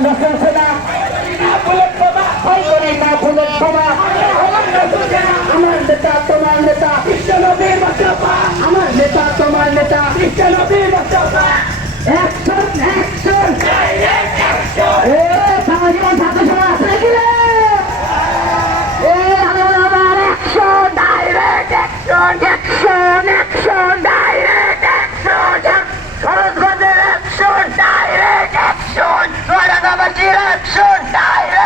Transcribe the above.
Gracias. আমার নেতা, তোমার নেতা ইসলামী বাচ্চাপা আমার নেতা, তোমার নেতা ইসলামী বাচ্চাপা অ্যাকশন অ্যাকশন এ সামাজিক ছাত্র সভা আছে কি রে এ আমার আমার action direct action action action direct action খরচ বাজার অ্যাকশন ডাইরেক্ট অ্যাকশন রাজাবাসীর অ্যাকশন ডাইরেক্ট